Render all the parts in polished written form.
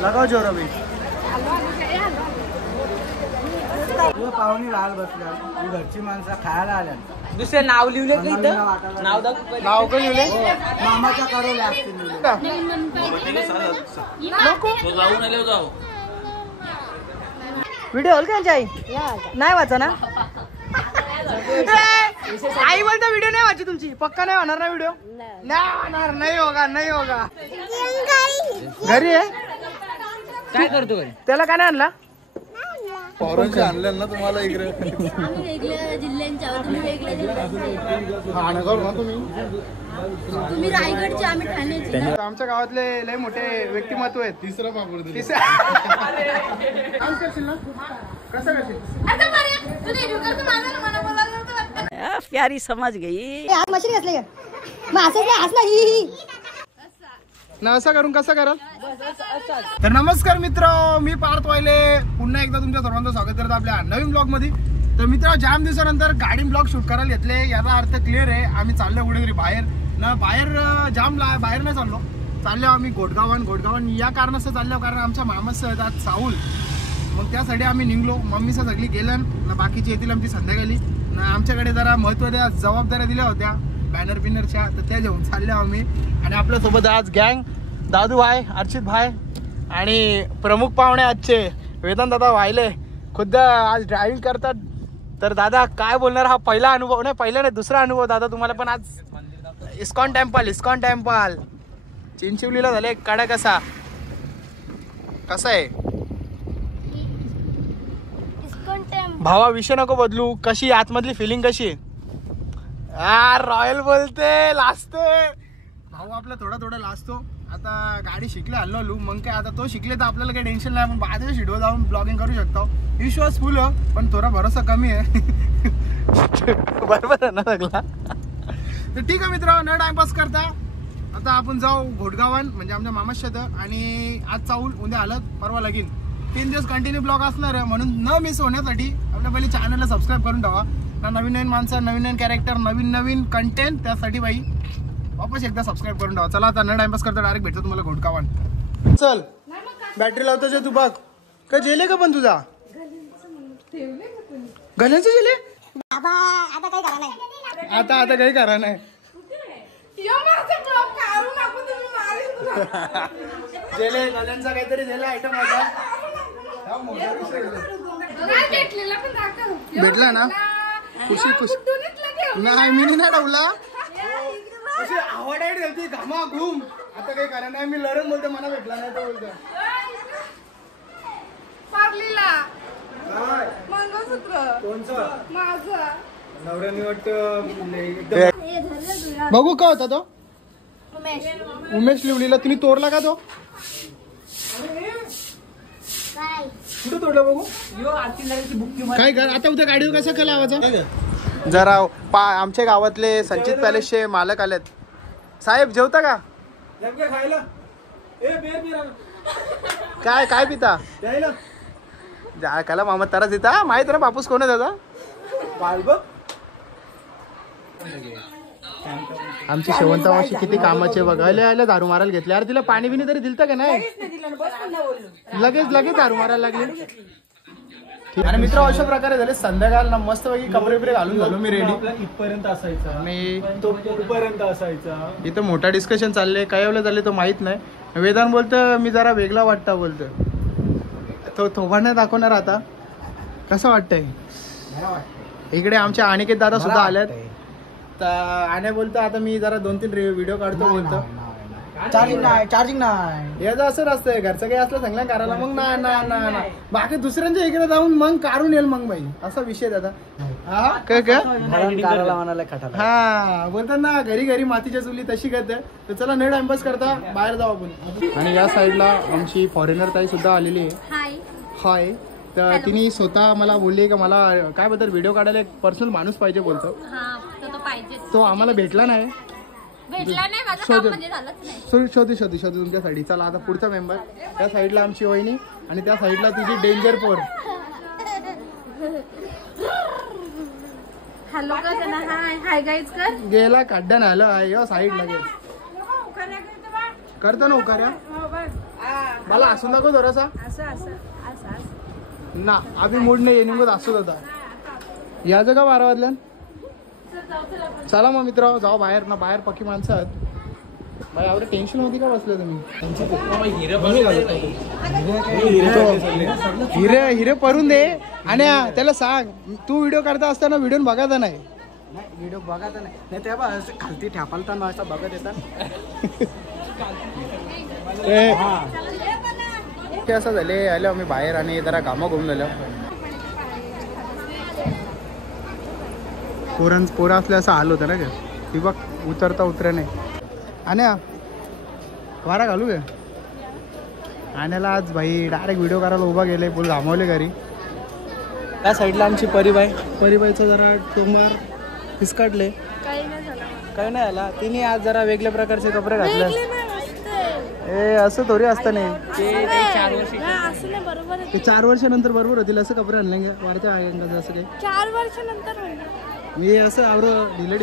लगाव जोर भी पाहुणी लाल बसल्या घरची माणसं खायला आल्या दुसरे नाव लिहिले का इथं नाव का लिहिले मामाच्या कडवले असतील व्हिडिओ हल का आई नाही वाचा ना आई बोलता व्हिडिओ नाही वाची तुमची पक्का नाही होणार ना व्हिडिओ नाही होणार नाही होगा नाही होगा घरी आहे काय करतो घरी त्याला काय नाही आणला फॉरेनचे आणले ना तुम्हाला इकडे वेगळ्या जिल्ह्यांच्या तुम्ही वेगळ्या जिल्ह्याचे ठाणेकर ना तुम्ही रायगडचे आम्ही ठाण्याचे आमच्या गावातले लय मोठे व्यक्तिमत्व आहेत तिसरा पापड कसं करशील प्यारी समझ गई मशीन घातली का मग असंच नाही ना असं करून कसं कराल तर नमस्कार मित्र मी पार्थ वाहिले पुन्हा एकदा तुमच्या सर्वांचं स्वागत करतो आपल्या नवीन ब्लॉग मध्ये तर मित्र जाम दिवसानंतर गाडी ब्लॉग शूट करायला घेतले याचा अर्थ क्लिअर आहे आम्ही चाललो कुठेतरी बाहेर बाहेर नाही चाललो आम्ही घोटगावन या कारणास्तव चाललो कारण आमच्या मामाचं येतात साऊल मग त्यासाठी आम्ही निघलो मम्मीचं सगळी गेलं ना बाकीची येतील आमची संध्याकाळी ना आमच्याकडे जरा महत्त्वाच्या जबाबदाऱ्या दिल्या होत्या बॅनर बिनरच्या तर त्या घेऊन चालल्या आम्ही आणि आपल्यासोबत आज गँग दादू भाई अर्चित भाई आणि प्रमुख पाहुणे आजचे वेदांत दादा वाहिले खुद्द आज ड्रायव्हिंग करतात तर दादा काय बोलणार हा पहिला अनुभव नाही पहिला नाही दुसरा अनुभव दादा तुम्हाला पण आज इस्कॉन टेम्पल चिंचिवलीला झाले कडा कसा आहे भावा विषय नको बदलू कशी आतमधली फिलिंग कशी रॉयल बोलते लाजते भाऊ आपला थोडा लाजतो आता गाडी शिकले हल्लो मग काय आता तो शिकले तर आपल्याला काही टेन्शन नाही आपण बाजूच्या शिडवर जाऊन ब्लॉगिंग करू शकतो विश्वास फुल पण थोडा भरोसा कमी आहे बरोबर आहे ना सगळा तर ठीक आहे मित्र न टाइमपास करता आता आपण जाऊ घोटगावन म्हणजे आमच्या मामाच्या शेत आणि आज चाऊल उद्या आलं परवा लगीन 3 दिवस कंटिन्यू ब्लॉग असणार आहे म्हणून न मिस होण्यासाठी आपल्या पहिले चॅनलला सबस्क्राईब करून ठेवा ना नवीन माणसं नवीन कॅरेक्टर नवीन कंटेंट त्यासाठी बाई वापस एकदा सबस्क्राईब करून ठेवा चला आता न टाइमपास करता डायरेक्ट भेटतो तुम्हाला घोटगावन चल बॅटरी लावतो जे तू बघ का जेले का पण तुझा गल्यांचं जेले आता काही करा नाही जेले गल्यांचा काहीतरी जेले आयटम होता भेटला ना खुशी नाही मी नाही डावला आवड आहे घामा घुम आता काही करा नाही मी लढून बोलतो मला भेटला नाही तो बोलतो नवऱ्याने वाटतं बघू का होता तो उमेश लिवलीला तुम्ही तोडला का तो कुठं तोडलं बघू काय कर आता उद्या गाडीवर कसा केला आवाज जरा आमच्या गावातले संचित पॅलेसचे मालक आलेत साहेब जेवता का काय पिता काला मामा तरच येता माहित ना बापूस कोण आहे दादा आमची शेवंतामाशी किती कामाचे बघायला दारू मारायला घेतले अरे तिला पाणी बिनी तरी दिलतं का नाही लगेच दारू मारायला लागली आणि मित्र अशा प्रकारे झाले संध्याकाळ मस्त पैकी कपडे बिपडे घालून झालो मी रेडी इथपर्यंत असायचा मी तो पर्यंत असायचा इथं मोठा डिस्कशन चालले काय वेळेला झाले तो माहित नाही वेदांत बोलतं मी जरा वेगळा वाटता बोलतं तो थोबाडणे दाखवणार आता कसं वाटतंय इकडे आमच्या अनिकेत दादा सुद्धा आल्यात तर आणे बोलतो आता मी जरा 2-3 व्हिडिओ काढतो बोलतो चार्जिंग नाही याचं असं असतंय घरचं काही असलं चांगलं करायला मग ना बाकी दुसऱ्यांच्या इकडे जाऊन मग काढून येईल मग बाई असा विषय दादा हा बोलतात ना घरी मातीच्या चुली तशी करते तर चला न टाइमपास करता बाहेर जाऊ आपण आणि या साईडला आमची फॉरेनर ताई सुद्धा आलेली आहे हाय तर तिने स्वतः मला बोलली का मला काय बद्दल व्हिडिओ काढायला एक पर्सनल माणूस पाहिजे बोलतो तो आम्हाला भेटला नाही शोधू तुमच्यासाठी चला आता पुढचा मेंबर त्या साईडला आमची वहिनी आणि त्या साईडला तुझी डेंजर पोर हॅलो हाय गाईज कर गेला खड्डा नाही आलं साईडला गेल करतो ना उकाऱ्या मला हसून दाखव थोडासा ना. आम्ही मूड नाही नेमकं हसूत होता. याचं का 12 वाजल्या. चला मग मित्र जाऊ बाहेर ना. बाहेर पक्की माणसं आहेत. भाई एवढं टेन्शन मध्ये का बसले तुम्ही. हिरे परून दे. आणि त्याला सांग तू व्हिडिओ करता असताना व्हिडिओ बघायचा नाही. व्हिडिओ बघा तर नाही तेव्हा असं खालती ठेपालताना असं बघत येतात. ते असं झाले आलो आम्ही बाहेर आणि जरा कामं घुमून झालं. पोरं असले असं हाल होतं ना का. ती बघ उतरता उतरे नाही. आणि वारा घालू गे. आण्याला आज भाई डायरेक्ट व्हिडिओ करायला उभा गेले. बोल घामवले घरी. त्या साईडला आमची परीबाईचं जरा टोमर फिसकाटले. काही नाही आला. तिने आज जरा वेगळ्या प्रकारचे कपडे घातले. ए असं थोडी असतं नाही. ते 4 वर्षानंतर बरोबर होतील असं कपडे आणले वाढत्या अंगाचं असं काही. 4 वर्षानंतर मी असं आवडं ढिलं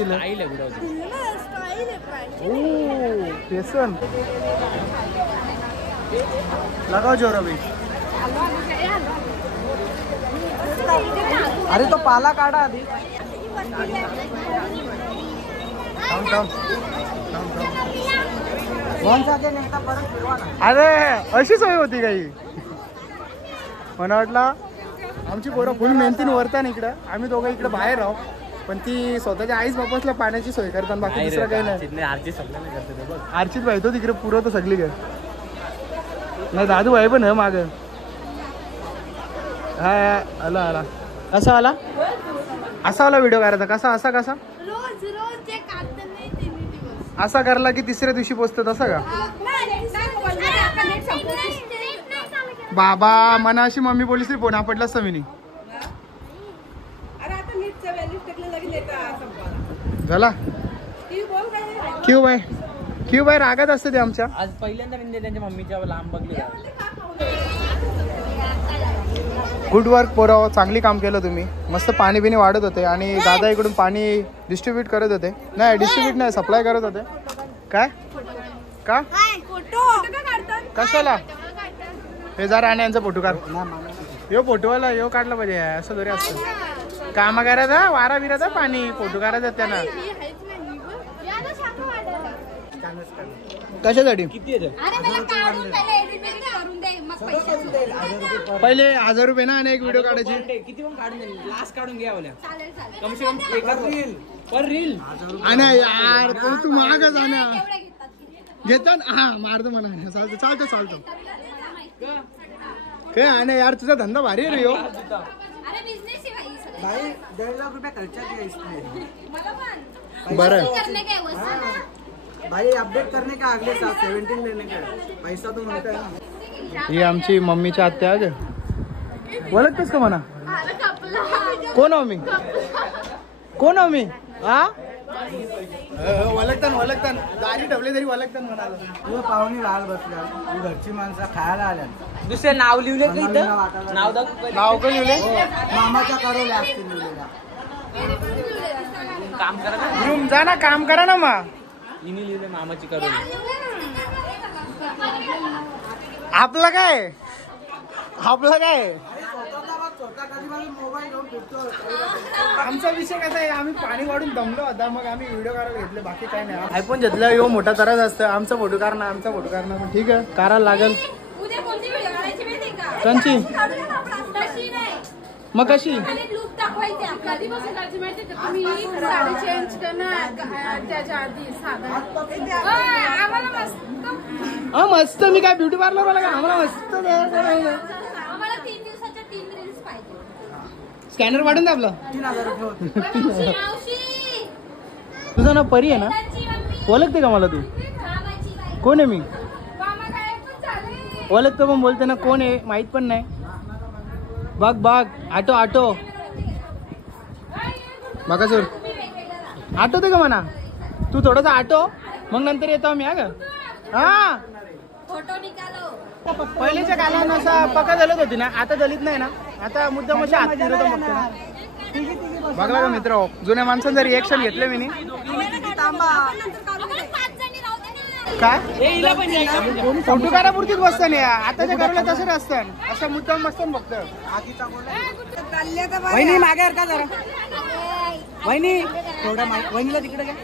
फेसन लगाव जोर अभी. अरे तो पाला काढा आधी. अरे अशी सोय होती काही. मला वाटलं आमची पोरं फुल मेहनतीने वरताना इकडं. आम्ही दोघं इकडे बाहेर राहू. पण ती स्वतःच्या आईच बापासला पाण्याची सोय करताना बाकी दुसरं काही नाही. अर्चित भाई तो तिकडे पुरवतो सगळी घर. नाही दादू भाई पण माग. हा आला कसा आला. असा आला व्हिडिओ करायचा. कसा असा कसा असा करला की तिसऱ्या दिवशी पोचतो तसा का. बाबा मना अशी मम्मी बोलीस रे फोन पडला असता मी. झाला क्यू बाय रागात असते ते आमच्या. आज पहिल्यांदा त्यांच्या मम्मीच्या लांब बघली. गुड वर्क पोराव. चांगली काम केलं तुम्ही. मस्त पाणी बिणी वाढत होते आणि दादा इकडून पाणी डिस्ट्रीब्यूट करत होते. नाही डिस्ट्रीब्यूट नाही सप्लाय करत होते. काय का कशाला हे जरा आणि यांचा फोटो काढ. यो फोटोवाला यो काढला पाहिजे. असं जरी असतं काम करायचा वारा बिराचा पाणी फोटो काढायचा त्यांना. कशासाठी पहिले 1000 रुपये ना आणि एक व्हिडिओ काढायची. किती पण काढून दे. लास्ट काढून घ्या कम से कम पर रील. आणि यार तू महाग जाण्या घेतात. हा मारतो म्हणा. चालतो काय. आणि यार तुझा धंदा भारी आहे रे. यो भाई 1.5 लाख रुपये खर्चा किया इसमें. बरं भाई अपडेट करने का अगले साल 17 लेने का पैसा तो मिलता है ना. ही आमची मम्मीची आत्या आहे. ओळखतेस का म्हणा. कोण आहो मी हा वलगतान दारी ठेवले तरी वलगतान म्हणाला. तुझं पाहुणे राहायला बसल्या. तू घरची माणसं खायला आल्या. दुसरे नाव लिहिले नाव का लिहिले. मामाच्या करवल्या असतील लिहिलेल्या. काम करा ना. रूम जा ना काम करा ना. मा हिने लिहिले मामाची करवली. आपलं काय आमचा विषय कसा आहे. आम्ही पाणी वाढून दमलो होता. मग आम्ही व्हिडिओ करायला घेतले. बाकी काय नाही. आयफोन घेतला यो मोठा तराच असतं. आमचा फोटो काढणार ठीक आहे करायला लागेल. कंची मग कशी मस्त. मी काय ब्युटी पार्लर वाला का. आम्हाला मस्त स्कॅनर वाढून द्या आपलं. 3000 रुपये. तुझं नाव परी आहे ना. ओळखते का मला तू. कोण आहे मी ओळखतो पण बोलते ना. कोण आहे माहित पण नाही. बघ आटो बघा सर आठवते का म्हणा. तू थोडंसं आटो मग नंतर येतो आम्ही. हा पहिलेच्या कालानं असं पक्का दलित होती ना. आता दलित नाही ना. आता मुद्दा म्हणजे हात फिरवतो बघतो ना. बघला का मित्र जुन्या माणसांचं रिएक्शन घेतलं मी. काय फोटो काढापुरतीच बसतं नाही आताच्या घराला तसं असतं अशा मुद्दाम बसतं फक्त वहिनी मागे हर का जरा वहिनी थोडं वहिनीला तिकडे घ्या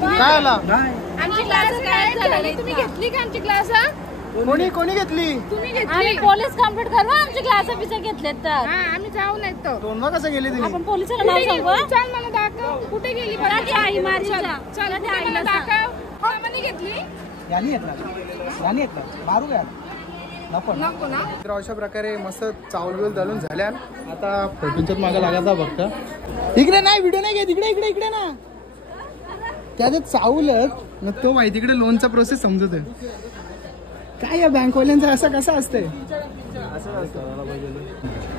काय आला आमची क्लास काय झाली तुम्ही घेतली का आमची क्लास कोणी घेतली तुम्ही घेतली पोलीस कंप्लीट करू आमची क्लास ऑफिसर घेतलेत तर आम्ही जाऊन येतो तोंड कसं गेली तुम्ही आपण पोलिसाला नाव सांगू चल मला दाखव कुठे गेली ती आई मारीच्या चल ती आईला दाखव कोणी घेतली यानी येतला मारू काय नको ना तर अशा प्रकारे मस्त चावल घालून झाल्या आता फोटोच्यात मागे लागायचा फक्त इकडे नाही व्हिडिओ नाही घेत इकडे ना त्याच्यात चावलत मग तो माहिती इकडे लोनचा प्रोसेस समजत आहे काय या बँकवाल्यांचा असं कसं असतंय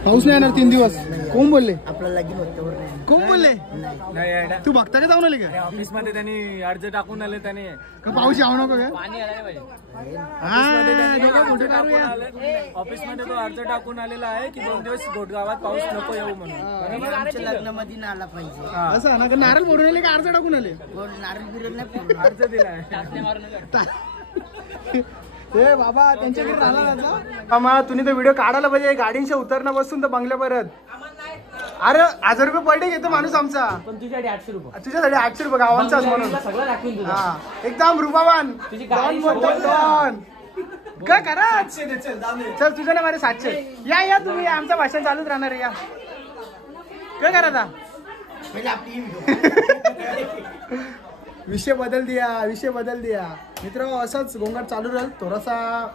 पाऊस नाही येणार 3 दिवस कोण बोलले आपल्याला लगीन होतं कोण बोलले तू बघता का जाऊन आले का ऑफिस मध्ये त्यांनी अर्ज टाकून आले त्याने का पाऊस यावं नको का पाणी आलं पाहिजे ऑफिस मध्ये तो अर्ज टाकून आलेला आहे की 2 दिवस गोटगावात पाऊस नको येऊ म्हणून आमच्या लग्नामध्ये ना आला पाहिजे असं ना का नारळ फोडून आले का अर्ज टाकून आले नारळ बिरल नाही अर्ज दिलाय ए बाबा त्यांच्याकडे राहिला ना तुम्ही तो व्हिडिओ काढायला पाहिजे गाडींच्या उतरणं बसून तर बंगल्या परत अरे 1000 रुपये पर डे घेतो माणूस आमचा पण तुझ्यासाठी 800 रुपये तुझ्यासाठी 800 रुपये गावांचाच म्हणून सगळं दाखवून तुझं हा एकदम रुबावान डॉन काय करा चल तुझं ना माझे 700 या तुम्ही आमचं भाषण चालूच राहणार आहे या काय करा विषय बदल दिया मित्र असंच गोंगाट चालू राहील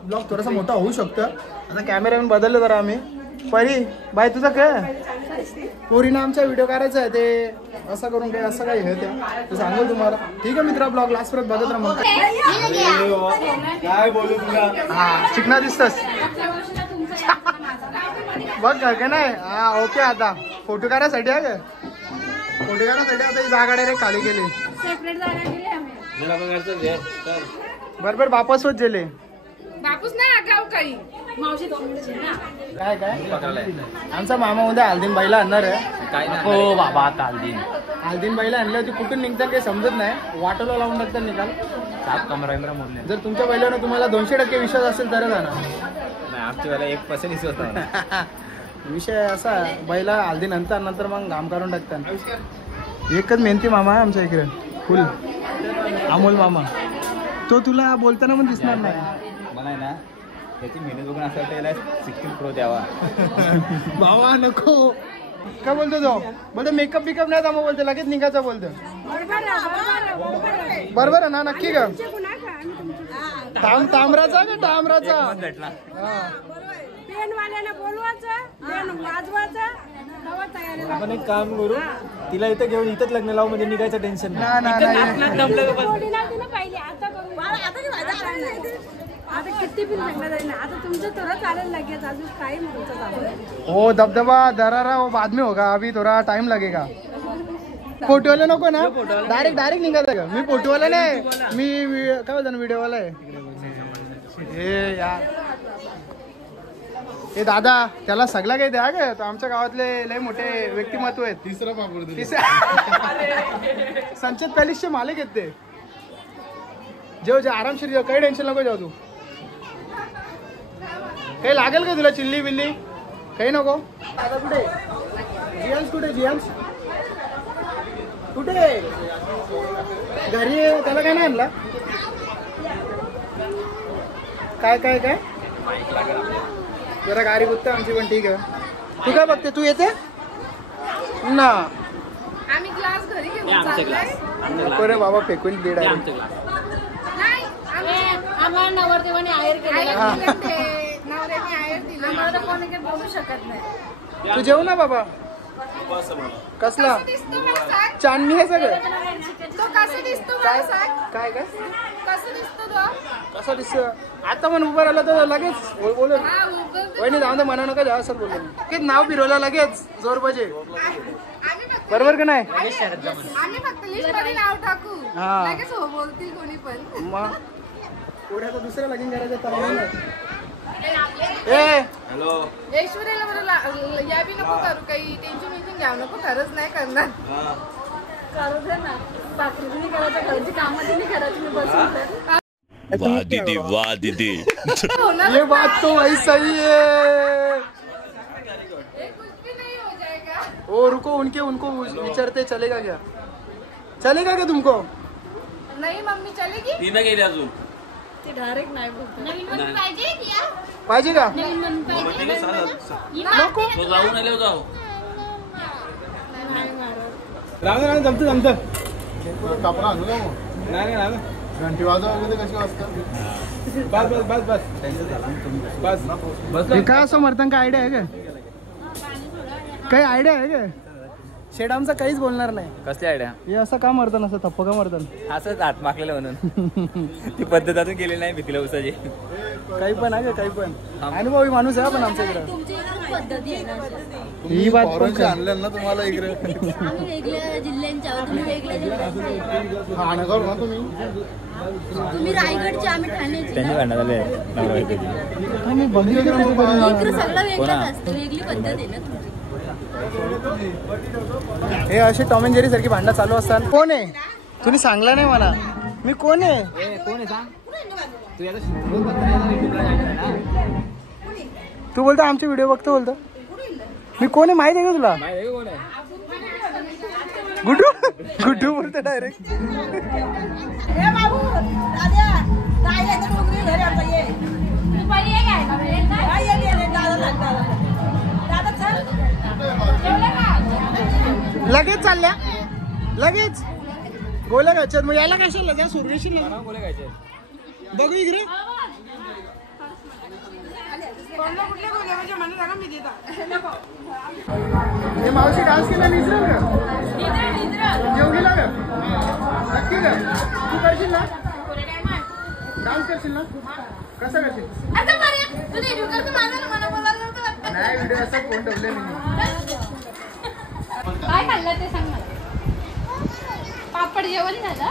ब्लॉग थोडासा मोठा होऊ शकतो आता कॅमेरामॅन बदललं जरा आम्ही परी बाय तुझं काय पोरीनं आमचा व्हिडिओ करायचा आहे ते असं करून काय असं काही हे ते सांगू तुम्हाला ठीक आहे मित्र ब्लॉग लास्ट परत बघत राहा काय बोलू तुला हा चिकना दिसतस बघ काय नाही हा ओके आता फोटो काढायसाठी आहे का फोटो काढायसाठी आता ही जागा डायरेक्ट खाली गेली सेपरेट जागा गेले आम्ही बरोबर वापस होत गेले बापूस नाही आगाव काही मावशी 2 मिनिटं ना काय आमचा मामा उद्या हल्दीनबाईला आणणार आहे हो बाबा आता हल्दीनबाईला आणलं होती कुठून निघतात काही समजत नाही वाटोला लावून टाकतात निकाल कमरा मोडले जर तुमच्या बैलानं तुम्हाला 200% विश्वास असेल तरच आणा नाही आमच्या वेळेला 1% विश्वास नाही विषय असा बैला हल्दी नंतर मग घाम काढून टाकतात एकच मेहनती मामा आहे आमच्या इकडे फुल अमोल मामा तो तुला बोलताना पण दिसणार नाही मला आहे ना त्याची मेहनत बघून असं वाटतं याला 16 प्रो द्यावा भावा नको काय बोलतो तो बोलतो मेकअप बिकअप नाही मग बोलतो लगेच निघायचं बोलतो बरोबर आहे ना नक्की का तामराचा का तामराचा आपण एक काम करू तिला इथं घेऊन इथंच लग्न लावू म्हणजे निघायचं टेन्शन आता किती पण लग्न जाईल ना आता तुमचं थोडं चालेल लगेच अजून टाइम होता हो दबदबा दरारा वो बाद में होगा अभी थोड़ा टाइम लगेगा फोटोवाला नको ना डायरेक्ट निघालं का मी फोटोवाला नाही मी काय बोलतो ना व्हिडिओवाला आहे हे यार हे दादा त्याला सगळा काही द्या ग तो आमच्या गावातले लय मोठे व्यक्तिमत्व आहेत तिसरा संचेत पॅलेसचे मालिक आहेत ते जेव आरामशीर जेव काही टेन्शन नको जाऊ तू काही लागेल का तुला चिल्ली बिल्ली काही नको दादा कुठे जियांस कुठे घरी त्याला काय नाही आणला काय जरा गाडी बघते आमची पण ठीक आहे तू काय बघते तू येते ना आम्ही क्लास घरी घेऊन चाललोय नको रे बाबा फेकून दे डायरेक्ट नाही आम्हाला नवरदेवाने आहेर केलं नवऱ्याने आहेर दिलं आम्हाला तर कोणी काही बोलू शकत नाही तू जेव ना बाबा कसला चांदणी आहे सगळं तो कसं दिसतो काय मला सांग काय कसं दिसतो तो कसं दिसत आता पण उभं राहिलं तर लगेच बोलून हा उगवतो वहिनी जाऊन दे म्हणा नका जाऊ असं बोललो की नाव फिरवलं लगेच जोर बजे आम्ही फक्त बरोबर का नाही आम्ही फक्त लिस्ट मध्ये नाव टाकू हा. लगेच हो बोलतील कोणी पण मग पुढे आता दुसरं लगीन करायचं तर ए हॅलो ऐश्वर्याला बरं या बी नको करू काही टेन्शन घ्यावं नको खरंच नाही करणार करू दे ना भाकरी नाही करायचं, घरची कामं नाही करायची, मी बसून तर. वाह दीदी वाह दीदी ये बात तो वही सही है। कुछ भी नहीं हो जाएगा। ओ रुको, उनको विचारते चलेगा क्या तुमको? नाही मम्मी चलेगी. तिनं गेली अजून ती डायरेक्ट नाही बोलते. नवीन मम्मी पाहिजे क्या? पाहिजे का? नवीन मम्मी पाहिजे. नको तो जाऊन आले जाऊ जमतं कापरा आणू का मग? नाही घंटी वाजवा वगैरे कशी वाजता? बस काय असं मर्तन काय आयडिया आहे का? काही आयडिया आहे का? शेड आमचा काहीच बोलणार नाही. कसली आयडिया? हे असं का मर्तन, असं थप्प का मर्तन? असंच हात मागलेलं म्हणून ती पद्धत अजून केली नाही भीतीला उसाची. काही पण आहे का? काही पण अनुभवी माणूस आहे पण आमच्या इकडं. तुमची पद्धती आहे ना. ही बात पण आणलं ना तुम्हाला इकडे. आम्ही वेगळ्या जिल्ह्यांच्या आहोत, तुम्ही वेगळ्या जिल्ह्याचे. खाणं करू ना तुम्ही. तुम्ही रायगडचे, आम्ही ठाण्याचे. त्यांनी भांडण झाले मी बघितलं इकडे सगळं वेगळंच असतं, वेगळी पद्धत आहे ना तुमची. हे असे टॉम अँड जेरी सारखी भांडणं चालू असतात. कोण आहे तुम्ही सांगला नाही मला, मी कोण आहे? तू बोलतो आमचे व्हिडिओ बघतो, बोलतो मी कोण आहे माहिती आहे का तुला? गुड्डू बोलतो डायरेक्ट. लगेच चालल्या, लगेच गोल्या घ्यायच्यात. मग यायला कशाला त्या सुरवेशीला बघू इकडे. हे मावशी डान्स केला निजर का? जेवलीला का? नक्की का? तू करशील ना डान्स? करशील ना? कसं करशील? नाही व्हिडिओ असा फोन ठेवले मी. काय खाल्लं ते सांग मला. पापड जेवण झालं.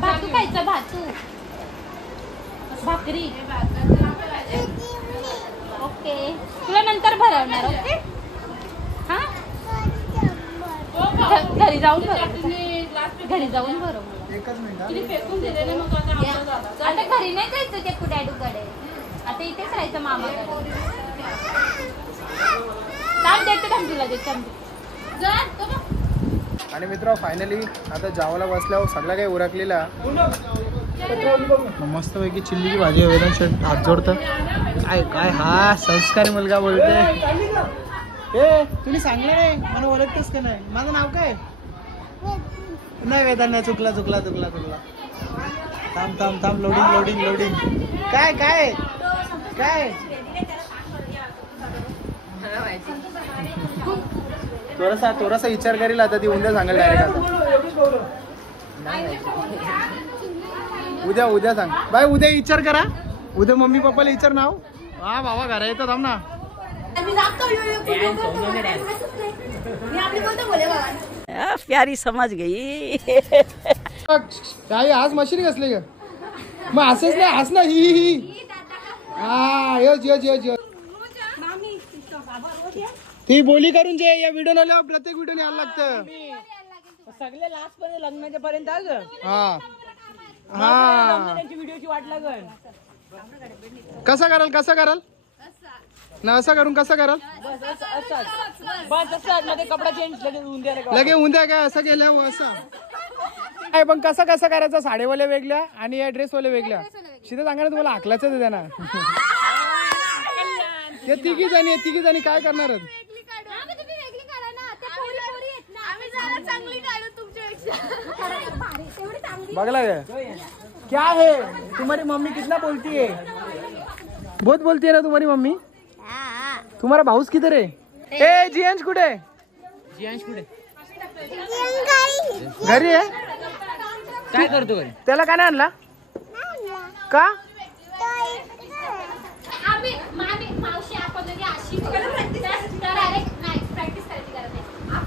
भातू खायचं, भातू भाकरी. ओके, तुला नंतर भरवणार. ओके हा, घरी जाऊन भरव. एकच मिनिट. आता घरी नाही जायचं ते डॅडूकडे, आता इथेच राहायचं मामाकडे. थांब तुला देते. आणि मित्र फायनली आता जेवायला बसल्यावर सगळं काही उरकलेला. मस्त पैकी चिल्लीची भाजी वेदन शेट हात जोडतं. काय काय हा संस्कारी मुलगा बोलते. ए तुम्ही सांगलं नाही मला, ओळखतेस का नाही? माझं नाव काय? नाही वेदांना चुकला. थांब लोडिंग. काय काय काय थोडासा विचार करेल आता. ती उद्या सांगेल डायरेक्ट. उद्या सांग बाय. उद्या विचार करा. उद्या मम्मी पप्पाला विचार नाव. हा बाबा घरा येतात. थांब ना. प्यारी समझ गई. काय आज मशीन घसले का? मग हसच नाही, हस ना. ही हा योज ती बोली करून जे या व्हिडिओ आल्या प्रत्येक व्हिडिओ यायला लागतं. सगळे लास्ट पर्यंत लग्नाच्या पर्यंत हा व्हिडिओची वाट लागल. कसा कराल ना? असं करून कसं कराल? मध्ये कपडा चेंज लगे उद्या काय असं केलं असं काय? पण कसं करायचं? साडेवाले वेगळ्या आणि या ड्रेसवाले वेगळ्या. सीधा सांगा ना तुम्हाला हाकलाच आहे ना. ते तिघी जणी काय करणार? बगला क्या है? तुम्हारी मम्मी कितना बोलती है? बहुत बोलती है ना तुम्हारी मम्मी. तुम्हारा भाऊस किधर है? ए जियांश कुठे? घरी आहे. काय करतो घरी? त्याला का नाही आणला का?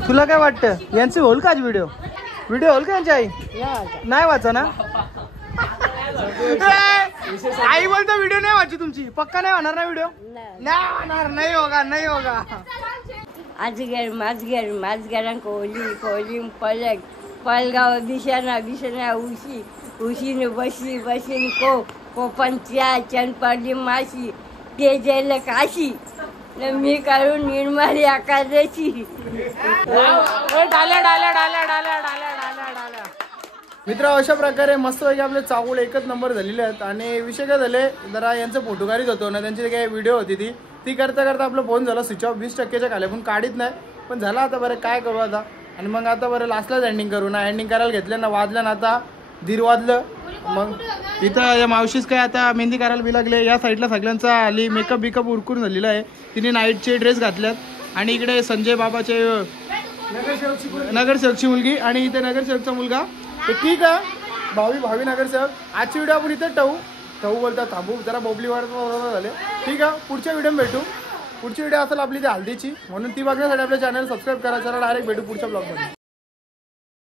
तुला काय वाटतं यांचे होईल का आज व्हिडिओ होईल का यांची आई? नाही वाचा ना. आई बोलतो व्हिडिओ नाही वाची तुमची. पक्का नाही होणार ना व्हिडिओ? नाही होगा. आजगर माझगर कोली पलक पालगाव दिशाना दिशाना उशी उशीने बशी बशीन कोपनच्या चनपडली माशी ते जेल काशी न मी काढून निर्माली एकादशी. मित्र अशा प्रकारे मस्तपैकी आपले चावल एकच नंबर झालेले आहेत. आणि विषय काय झाले, जरा यांचं फोटो काढीत होतो ना, त्यांची काही व्हिडिओ होती ती करता करता आपला फोन झाला स्विच ऑफ. 20% खाली पण काढीत नाही, पण झाला आता बरं काय करू आता. आणि मग आता बरं लास्टलाच एंडिंग करू ना. एंडिंग करायला घेतलं ना, वाजलं ना आता 1:30 वाजलं. मग इथं या मावशीच काय आता मेहंदी करायला बी लागले. या साईडला सगळ्यांचा आली मेकअप बिकअप उरकून झालेला आहे. तिने नाईटचे ड्रेस घातल्यात. आणि इकडे संजय बाबाचे नगरसेवकची मुलगी आणि इथे नगरसेवकचा मुलगा. ते ठीक आहे, भावी नगरसेवक. आजची व्हिडिओ आपण इथे ठेवू बोलतात, थांबू जरा बोबली वाढत झाले. ठीक आहे, पुढच्या व्हिडिओ भेटू. पुढची व्हिडिओ असेल आपली ती हल्दीची, म्हणून ती बघण्यासाठी आपल्या चॅनल सबस्क्राईब करा. चला डायरेक्ट भेटू पुढच्या ब्लॉगमध्ये.